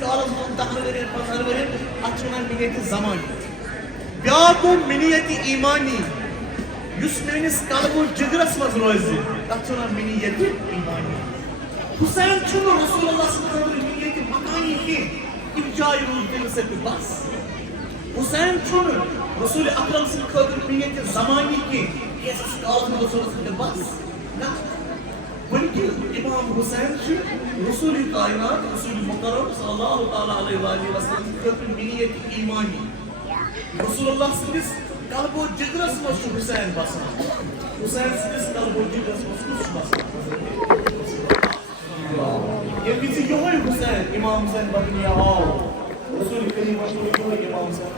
Calls منتقل ورین اتھ ونان منیت زمانی بیاکھ گو منیت ایمانی یس میانس قلب و جگرس مز روزِ تتھ ونان منیت ایمانی حسین چھُنہٕ رسول اللہ سٕنٛدِ خٲطرٕ منیت مکانی کینٛہہ یِم جایہِ روٗد تٔمِس سۭتۍ بس حسین چھُنہٕ رسول اکرم سٕنٛدِ خٲطرٕ منیت زمانی کینٛہہ کیسس کالس منٛز رسول سٕنٛدِ بس نہ بلکہ امام حسین چھُ رسول کائنات رسول مکرم صلی اللہ تعالیٰ علیہ وآلہ وسلم خٲطرٕ منیت ایمانی رسول اللہ سٕنٛدِس قلب و جگرس مز چھُ حسین بسان حسین سٕنٛدِس قلب و جگرس مز کُس چھُ بسان یہ وِزِ یِہوے حسین امام حسین بکنیا آو رسول کریم یِہوے امام حسین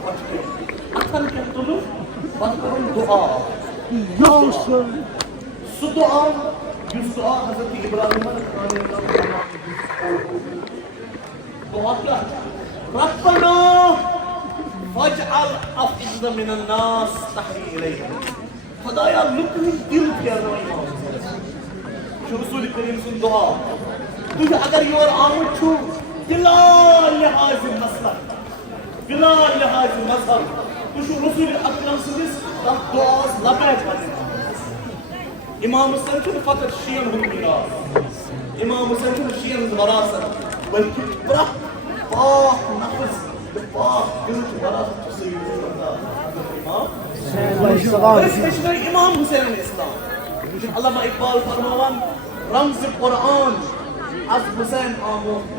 اتھن کیٚن تُلُن پتہٕ کرُن دعا سُہ دعا یُس دعا حضرت ابراہیمن دعا کیٛاہ چھُ ربنا فاجعل افئدة من الناس تهوي إليهم خدایا لُکن ہٕنٛدۍ دِل پھیرنٲوِو امام حسین چھُ رسول کریم سُنٛد دعا تُہۍ اگر یور آمٕتۍ چھُو بلا لحاظ مسلک بلا لحاظ مذہب تُہۍ چھُو رسول اکرم سٕنٛدِس تتھ دعاہس لبیک پنٕنۍ امام حسین چھُنہٕ فقط شیعن ہُنٛد میراث امام حسین چھُنہٕ شیعن ہٕنٛز وراثت بلکہِ پرٛٮ۪تھ پاک نفس تہٕ پاک دلٕچ وراثت چھِ سید أسۍ ہیٚچھنٲے امام حسین اسلام علامہ اقبال فرماوان رمز قرآن از حسین آموخت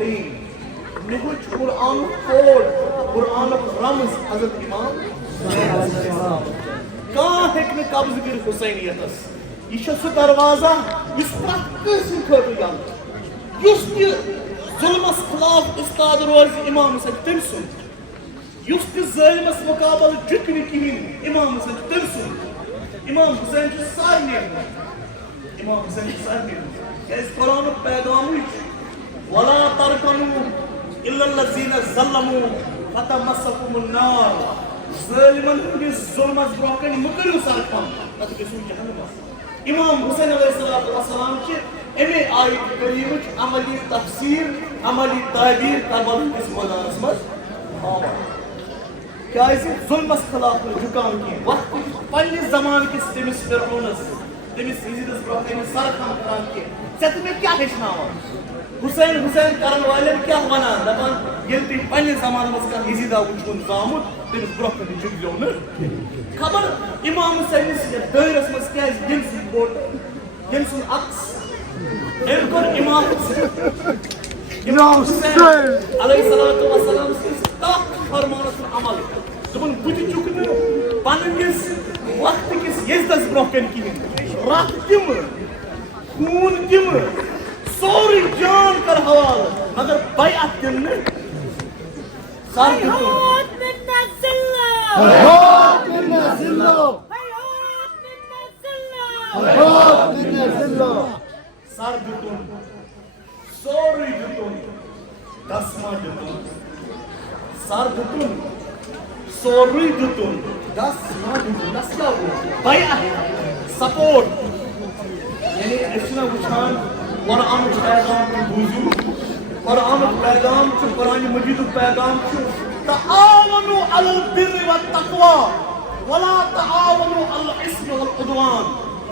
مےٚ وٕچھ قرآنُک کوڈ قرآنُک رمز حضرت امام کانٛہہ ہیٚکہِ نہٕ قبضہٕ کٔرِتھ حسینیتس یہ چھُ سُہ دروازہ یُس پرٛٮ۪تھ کٲنٛسہِ ہٕنٛدِ خٲطرٕ یلہٕ یُس تہِ ظُلمس خلاف اُستاد روزِ امام حسین تٔمۍ سُنٛد یُس تہِ ظٲلمس مُقابل جُکہِ نہٕ کِہیٖنۍ امام حسین چھُ تٔمۍ سُنٛد امام حسین چھُ سارنٕے امام حسین چھُ سارنٕے کیٛازِ قرآنُک پیغامٕے چھُ ولا ترکنوا الا الذین ظلموا فتمسکہم النار ظٲلمن ہٕنٛدِس ظُلمس برونٛہہ کنہِ مہٕ کٔرِو سرپن پتہٕ گژھِو جہنمس امام حسین علیہ الصلوۃ والسلام چھِ امی آیت کریٖمٕچ عملی تفسیٖر عملی تعبیٖر کربلا کِس مٲدانس منٛز آمد کیٛازِ ظُلمس خلاف نہٕ جُکان کینٛہہ وقتٕکِس پننِس زمانہٕ تٔمِس فرعونس تٔمِس یزیٖدس برونٛہہ کنہِ سرکھم کران کینٛہہ ژےٚ تہٕ مےٚ کیٛاہ ہیٚچھناوان حسین حسین کرن والٮ۪ن کیٛاہ ونان دپان ییٚلہِ تُہۍ پننِس زمانس منٛز کانٛہہ یزیٖدا وٕچھوُن زامُت تٔمِس برونٛہہ کنہِ جُکزیو نہٕ خبر امام حسینس یتھ دٲیرس منٛز کیٛازِ ییٚمہِ سٕنٛدۍ بوٚڑ ییٚمہِ سُنٛد عکس أمۍ کوٚر امام حسین علیہ الصلوۃ والسلام سٕنٛدِس تتھ فرمانس پٮ۪ٹھ عمل دوٚپُن بہٕ تہِ جُکہٕ نہٕ پننِس وقتٕکِس یزیٖدس برونٛہہ کنہِ کِہیٖنۍ رتھ دِمہٕ خوٗن دِمہٕ سورُے جان کر حوالہٕ مگر بیعت دِمہٕ نہٕ سر سر دِتُن سورُے دِتُن دسما دِتُن سر دِتُن سورُے دِتُن دسما دِتُن دس کیٛاہ گوٚو بیعت سپورٹ یعنی أسۍ چھِنہ وٕچھان قرآنُک پیغام تُہۍ بوٗزِو قرآنُک پیغام چھُ قرآنِ مجیٖدُک پیغام چھُ تعاونوا علی البر والتقوى ولا تعاونوا علی الاثم والعدوان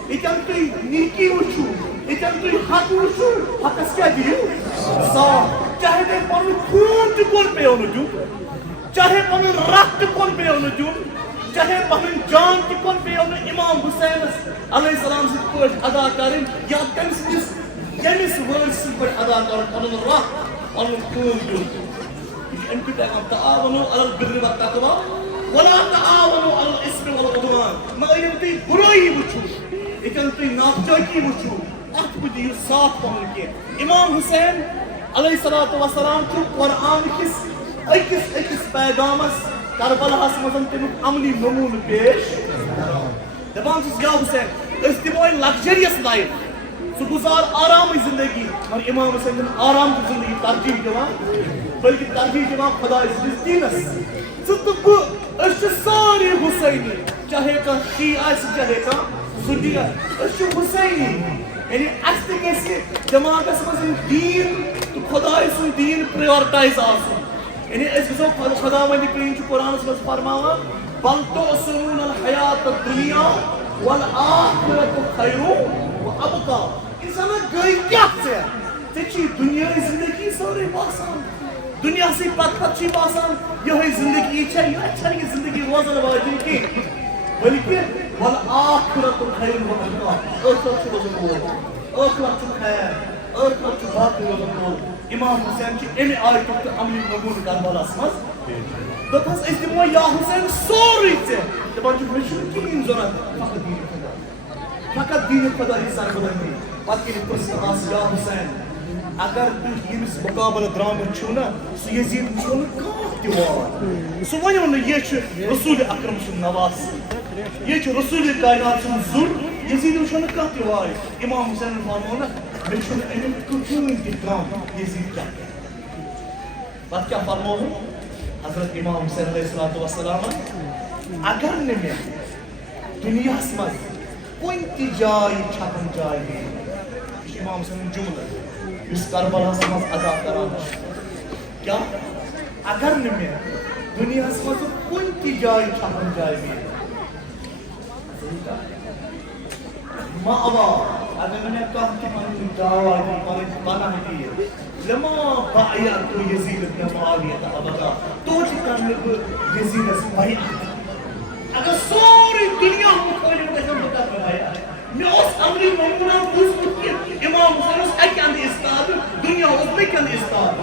ییٚتٮ۪ن تُہۍ نیٖکی وٕچھِو ییٚتٮ۪ن تُہۍ حق وٕچھِو حقس کیٛاہ دِیِو ساتھ چاہے تۄہہِ پنُن خوٗن تہِ کُن پیٚیو نہٕ دیُن چاہے پنُن رتھ تہِ کُن پیٚیو نہٕ دیُن چاہے پنٕنۍ جان تہِ کُن پیٚیو نہٕ امام حسینس علیہ السلام سٕنٛدۍ پٲٹھۍ ادا کرٕنۍ یا تٔمۍ سٕنٛدِس ییٚمِس وٲرِس سٕنٛدۍ پٲٹھۍ ادا کرُن پنُن رتھ پنُن خوٗن دیُن یہِ چھُ اَمہِ پیغام تعاونوا علی البر والتقوى ولا تعاونوا علی الاثم والعدوان مگر ییٚلہِ تُہۍ بُرٲیی وٕچھِو ییٚتٮ۪ن تُہۍ ناپچٲکی وٕچھِو اتھ مہٕ دِیِو ساتھ پنُن کینٛہہ امام حسین علیہ الصلوۃ والسلام چھُ قرآن کِس أکِس پیغامس کربلاہس منٛز تمیُک عملی نموٗنہٕ پیش دپان چھُس یا حسین أسۍ دِمو وۄنۍ لگجریس لایف ژٕ گُزار آرامٕچ زندگی مگر امام حسین چھُنہٕ آرامچ زندگی ترجیح دِوان بلکہِ ترجیح دِوان خۄداے سٕنٛدِس دیٖنس ژٕ تہٕ بہٕ أسۍ چھِ سٲری حسینی چاہے کانٛہہ شیعہ آسہِ چاہے کانٛہہ سُنی آسہِ أسۍ چھِ حسینی یعنی اَسہِ تہِ گژھِ دٮ۪ماغس منٛز دیٖن تہٕ خۄداے سُنٛد دیٖن پرٛیارٹایز آسُن یعنی اس گژھو خداوند کریم چھُ قرآنس منٛز فرماوان بل تؤثرون الحیات الدنیا والآخرۃ خیر وابقیٰ. انسانا گٔے کیٛاہ ژےٚ چھِ دُنیاہٕچ زندگی سٲرٕے باسان دُنیاہسٕے پتہٕ چھِ باسان یِہوٚے زندگی چھےٚ چھَنہٕ یہِ زندگی روزن واجیٚنۍ کینٛہہ بلکہ والآخرۃ خیر وابقیٰ. ٲخرت چھُ روزن وول ٲخرت چھُ خیر ٲخرت چھُ باقٕے روزن وول. امام حسین چھِ امہِ آیتُک تہٕ عملی نموٗنہٕ کربلاہس منٛز دوٚپہس أسۍ دِمو یا حسین سورُے ژےٚ دپان چھُکھ مےٚ چھُنہٕ کِہیٖنۍ ضوٚرتھ فقط دیٖنہِ خۄدا یی سربلندی. پتہٕ ییٚلہِ پرٛژھنہٕ یا حسین اگر تُہۍ ییٚمِس مُقابلہٕ درٛامٕتۍ چھِو نا سُہ یزیٖد وٕچھو نہٕ کانٛہہ تہِ وار سُہ ؤنِو نہٕ یہِ چھُ رسوٗلِ اکرم سُنٛد نواز یہِ چھُ رسوٗلِ کاینات سُنٛد ظُر یزیٖد وٕچھو نہٕ کانٛہہ تہِ وارِ. امام حسینن فرموو نا مےٚ چھُنہٕ امیُک کٕہۭنۍ تہِ غم یزیٖد کیٛاہ پتہٕ کیٛاہ فرمووُن حضرت امام حسین علیہ الصلوۃ والسلامن اگر نہٕ مےٚ دُنیاہس منٛز کُنہِ تہِ جایہِ چھپن جاے میلہِ یہِ چھُ امام حسینُن جملہٕ یُس کربلاہس منٛز ادا کران چھُ کیٛاہ اگر نہٕ مےٚ دُنیاہس منٛز کُنہِ تہِ جایہِ چھپن جاے میلہِ مأوا اگر نہٕ مےٚ کانٛہہ تہِ پنٕنۍ دعوا دی پنٕنۍ پناہ دِیہِ لما بایعت یزید ابن معاویہ ابدا توتہِ کرٕ نہٕ بہٕ یزیدس بیعت. اگر سورُے دُنیا مُخٲلِف گژھن بہٕ کرٕ بیعت. مےٚ اوس عملی نموٗنہ بوٗزمُت کہِ امام حسین اوس اکہِ انٛدٕ اِستاد دُنیا اوس بیٚکہِ انٛدٕ اِستاد.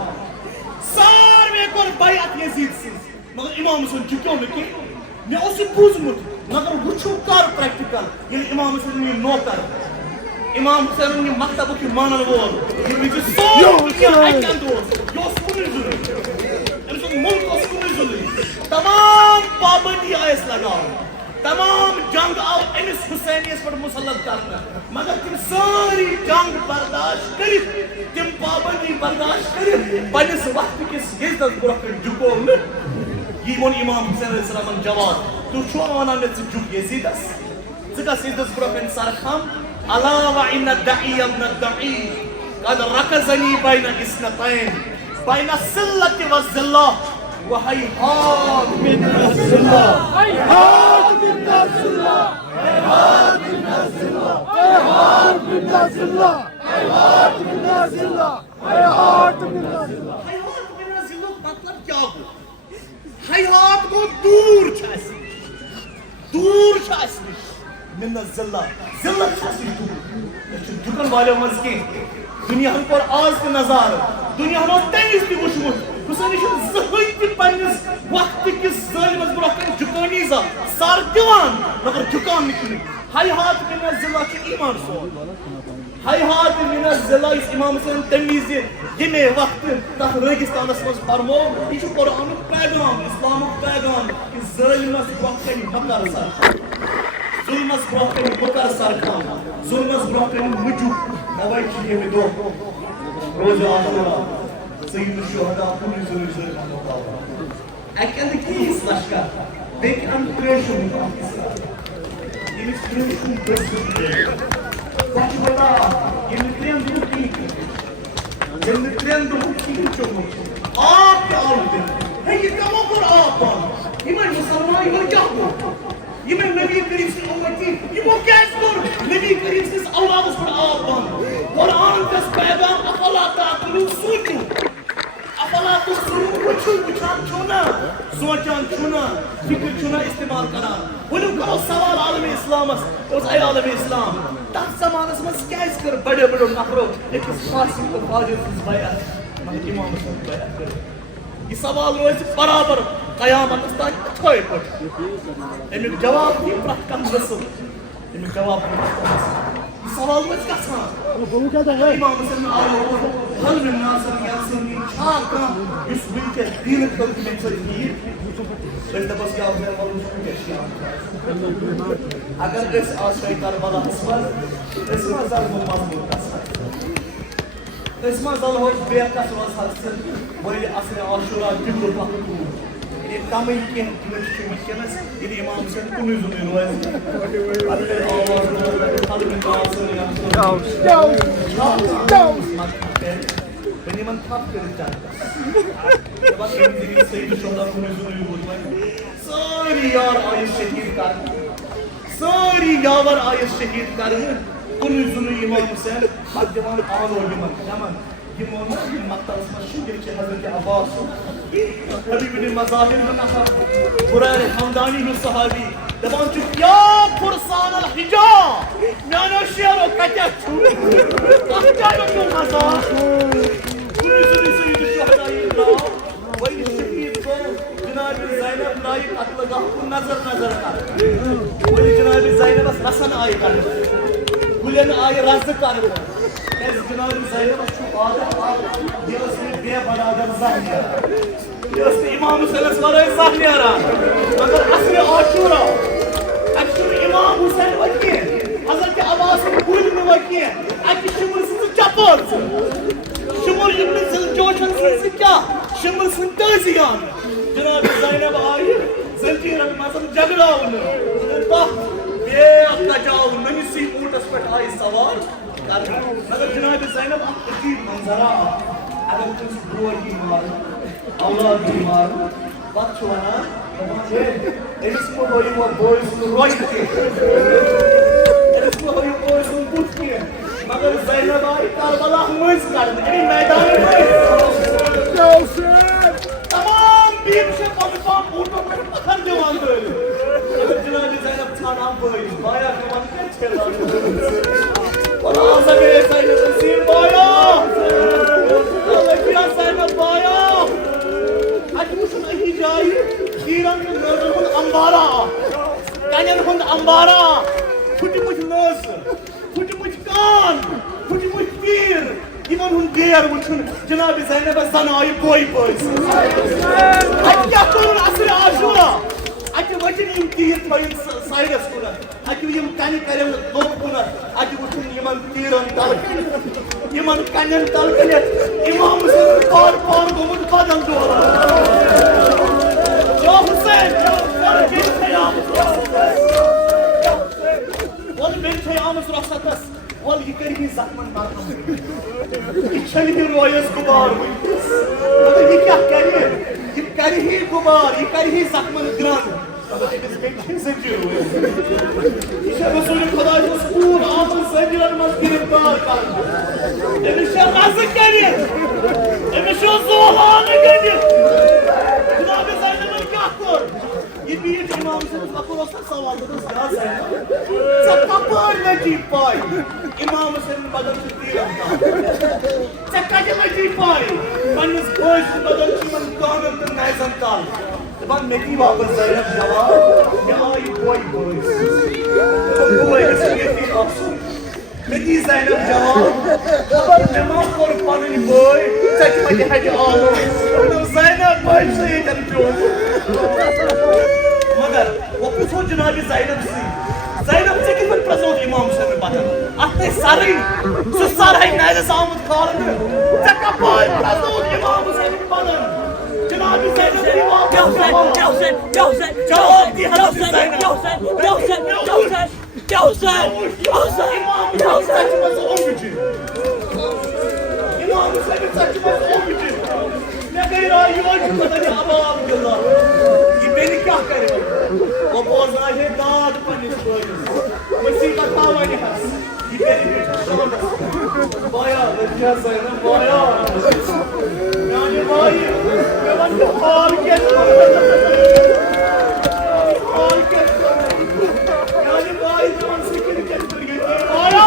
ساروٕے کوٚر بیعت یزید سٕنٛز مگر امام حسین جُکیو نہٕ کینٛہہ. مےٚ اوس یہِ بوٗزمُت مگر وٕچھو کر پریکٹِکل ییٚلہِ امام حسین یہِ نوکر امام حسینُن یہِ مکتبُک یہِ مانن وول ییٚمہِ وِزِ سورُے دُنیا اکہِ انٛدٕ اوس یہِ اوس کُنُے ضروٗری أمۍ سُنٛد مُلک اوس کُنُے ضروٗری. تمام پابندی آیس لگاونہٕ تمام جنگ آو أمِس حُسینیس پٮ۪ٹھ مُسلط کرنہٕ مگر تِم سٲری جنگ برداشت کٔرِتھ تِم پابندی برداشت کٔرِتھ پننِس وقتہٕ کِس یزدس برونٛہہ کَنہِ جُکو نہٕ. یی ووٚن امام حسین علیہ السلامن جواب تُہۍ چھُوا ونان مےٚ ژٕ جُک یزیدس ژٕ گژھ یزدس برونٛہہ کَنہِ سرخم الا وان الدعي ابن الدعي قد ركزني بين اثنتين بين السلة والذلة وهيهات من الذلة هيهات من الذلة هيهات من الذلة هيهات من الذلة هيهات من الذلة هيهات من الذلة. هيهات من الذلة مطلب کیا گوٚو ہیہات گوٚو دوٗر چھُ اَسہِ نِش دوٗر چھُ اَسہِ نِش من الذلة ذلت چھِ اَسہِ نِش دوٗر أسۍ چھِنہٕ جُکن والیو منٛز کینٛہہ. دُنیاہن کوٚر آز تہِ نظارٕ دُنیاہن اوس تمہِ وِزِ تہِ وٕچھمُت حُسینی چھُنہٕ زٕہٕنۍ تہِ پننِس وقتہٕ کِس ظٲلمس برونٛہہ کَنہِ جُکٲنی زانٛہہ سر دِوان مگر جُکان نہٕ کِہیٖنۍ. ہیہات من الذلة چھُ ایمان سون ہیہات من الذلة یُس امام حسین تمہِ وِزِ ییٚمے وقتہٕ تتھ ریگِستانس منٛز فرموو یہِ چھُ قرآنُک پیغام اسلامُک پیغام کہِ ظٲلمس برونٛہہ کَنہِ مہ کر سر ظُلمس برونٛہہ کَنہِ مہ کر سرخم ظُلمس برونٛہہ کَنہِ مہ جُک تَوَے چھُ ییٚمہِ دۄہ روزِ عاشوٗرا سیٖد الشُہداء کُنُے ضروٗری ظٲلمن مُقابلہٕ. اکہِ انٛدٕ کیٖس لشکر بیٚکہِ انٛدٕ ترٛیشُن ییٚمِس ترٛیشُن تۄہہِ چھُ پتہ ییٚمہِ ترٛٮ۪ن دۄہن کِہیٖنۍ ییٚمہِ ترٛٮ۪ن دۄہن کِہیٖنۍ چوٚمُت چھُ آب تہِ آو نہٕ دِنہٕ ہے یہِ کمو کوٚر آب بنٛد یِمن مُسلمان یِمن کیٛاہ گوٚو یِمن نبی کریم سٕنٛدۍ اُمتی یِمو کیٛازِ کوٚر نبی کریم سٕنٛدِس اولادس پٮ۪ٹھ آب بنٛد. قرآن کِس پیغام افلا تعقلون سوٗنچِو افلا تبصرون وٕچھِو وٕچھان چھُو نا سونٛچان چھُو نا فِکر چھُو نا استعمال کران. ؤنِو کرو سوال عالمِ اسلامس اوس اے عالمِ اسلام تتھ زمانس منٛز کیٛازِ کٔر بڑیو بڑیو نفرو أکِس فاسق تہٕ فاجر سٕنٛز بیعت مگر امام حسین بیعت کٔرِتھ. یہِ سوال روزِ برابر قیامتس تانۍ یِتھے پٲٹھۍ امیُک جواب دی پرٛٮ۪تھ کانٛہہ نسل امیُک جواب دی پرٛٮ۪تھ کانٛہہ یہِ سوال روزِ گژھان امام حسین آو حل من ناصر یاسینی چھا کانٛہہ یُس وٕنکیٚس دیٖنہٕ خٲطرٕ مےٚ سۭتۍ یِیہِ أسۍ دپس یا حسین وَلُن چھُ کیٛاہ شیان اگر أسۍ آسہے کربلاہس منٛز أسۍ ما زالہو مضموٗن گژھان أسۍ ما زالہو بے کتھ روزہا وٲلہِ عصرِ عاشوٗرا جِبرُل وقت یعنی کمٕے کینٛہہ لُکھ چھِ وٕنکیٚنس ییٚلہِ امام حسین کُنُے زوٚنُے روزِ پتہٕ کَرِ آواز حل من ناصر یاسینی من تھپ کرت چاہتا سید شہداء ساری یار آئے شہید کر ساری یاور آئے شہید کر کن زن امام حسین حد دیوان آلو یمن مقتل حضرت عباس حبیب المظاہر نفر قرآن حمدانی صحابی دپان یا فرسان الحجاب میانو شیرو کتیا چھو کتیا مزاح سید الشہداء وہی شہید کو جناب زینب لائی قتل گاہ کو نظر کر وہی جناب زینب رسن آئی کر گلن آئی رز کر جناب زینب یہ بے برادر زہنیا یہ امام حسین ورائے زہنیا مگر اصل عاشورہ اکشور امام حسین وکی حضرت عباس گل میں وکی اکی شمر سن چپل شمر ابن زلجوشن سن کیا شمر سن تازیان جناب زینب آئی زنجیرن مزن جگڑاؤن باہ بے اکا جاؤ نمیسی اوٹس پٹ آئی سوار مگر جناب زینب عجیب منظرہ اگر تم سے بوئی کی مار اولاد کی مار بات چھوانا ایس کو ہوئی وہ بوئی سن روئی کے ایس کو ہوئی بوئی سن پوچھ کے مگر زینب آئی کربلا ہوئیس کر دیں میدان میں تمام بیم سے پاکستان اوٹوں پر پتھر دیوان دے مگر جناب زینب چھانا بوئی بایا کمان کے چھلا اللہ سبیل زینب حسین بایا اللہ کیا زینب بایا اج مسلم اہی جائی تیران کے نوزن ہند امبارا کنین ہند امبارا پھٹی مجھ نوز پھٹی مجھ کان پھٹی مجھ تیر یمن ہند گیر وچھن جناب زینب زن آئی بوئی بوئی اج کیا کرن اصل عاشورہ اج وچن یم تیر تھوین سائڈس کنن اج یم کنی کرن لوگ کنن اج وچن یمن تیرن تلکن یمن کنن تلکن امام حسین پار پار گومت بدن دورا یا حسین ول بنت آمس رخصتس ول یہ کر ہی زخمن مرہم یہ چھل ہی رویس غبار مگر یہ کیا کرے یہ کر ہی غبار یہ کر ہی زخمن گران یہ رسول خدا سکون آمن زنجیرن مز گرفتار کر امس رز کرت امس زولان کرت جناب زینب کیا کر یہ بیچ امام حسین کپور اس سوال دس کیا زینب ژے کپور لگی پائی امام حسین بدن سے تیر ژے کتہ لگی پائی پنس بوئے بدن چمن کانن تو نیزن تل دپان مے کی واپس زینب جواب یہ آئی بوئی بوئی بوئی گژھِ آسُن مے دی زینب جواب دپان مے ما کوٚر پنٕنۍ بوے ژےٚ کِتھ ہیٚکہِ آلو زینب بوے چھِ ییٚتٮ۪ن پیوٚمُت مگر وۄنۍ پرٛژھو جناب زینب سٕے زینب ژےٚ کِتھ پٲٹھۍ پرٛزنووُتھ امام حسین بدن اتھ گٔے سرٕے سُہ سر ہیٚکہِ نیزس آمُت کھالنہٕ ژےٚ کپٲرۍ پرٛزنووُتھ امام حسین بدن جناب زینب جواب دی حضرت زینب امام حسین سچ مز اومجہِ مے گئی راے یہ پتہ نہیں عوام دلہ یہ بیٚنہِ کیٛاہ کرِ وہ بوزنایہِ داد پننِس بٲیِس وصیت تھاوانہِ حظ یہ بیٚنہِ بیٖٹھ شونٛدس بایا لٔجیا زینب بایا میانہِ بایہِ مےٚ وَن ژٕ حال کیٛاہ حال کیٛاہ میانہِ بایہِ ژٕ وَن سِکِن کیٛاہ بایا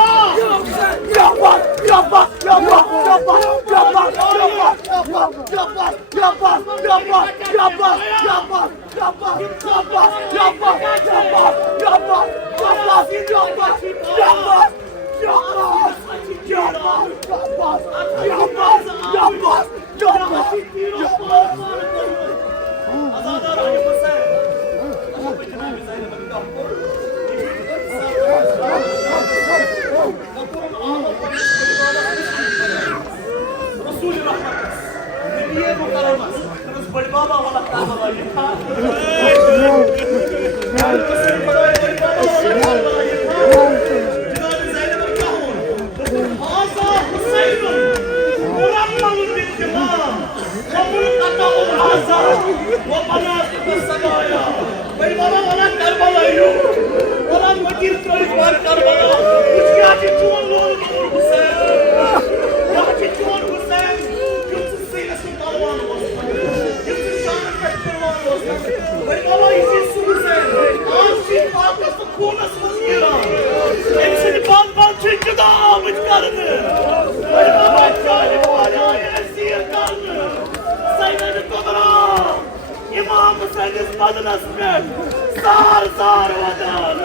رسول رحمت نبی مکرمس بڑ بابا والا کاروالا یہ تھا جناب زینب کیا ہوں هذا حسین مرمل azar, وبنا السمايا بيبالا ولا كربلا يو ولا مدير كويس بار كربلا وجاء جوان لول حسين يا جوان حسين يوسف سينا سلطان يوسف شان كتبان بيبالا يسوع حسين آشين باقي سكون اسميرا امشي بان بان جدا آمد كارنه بيبالا جالي والا يسير كارنه سيدنا الكبرى İmam Hüseyin İsmail Asmer Zar zar vadan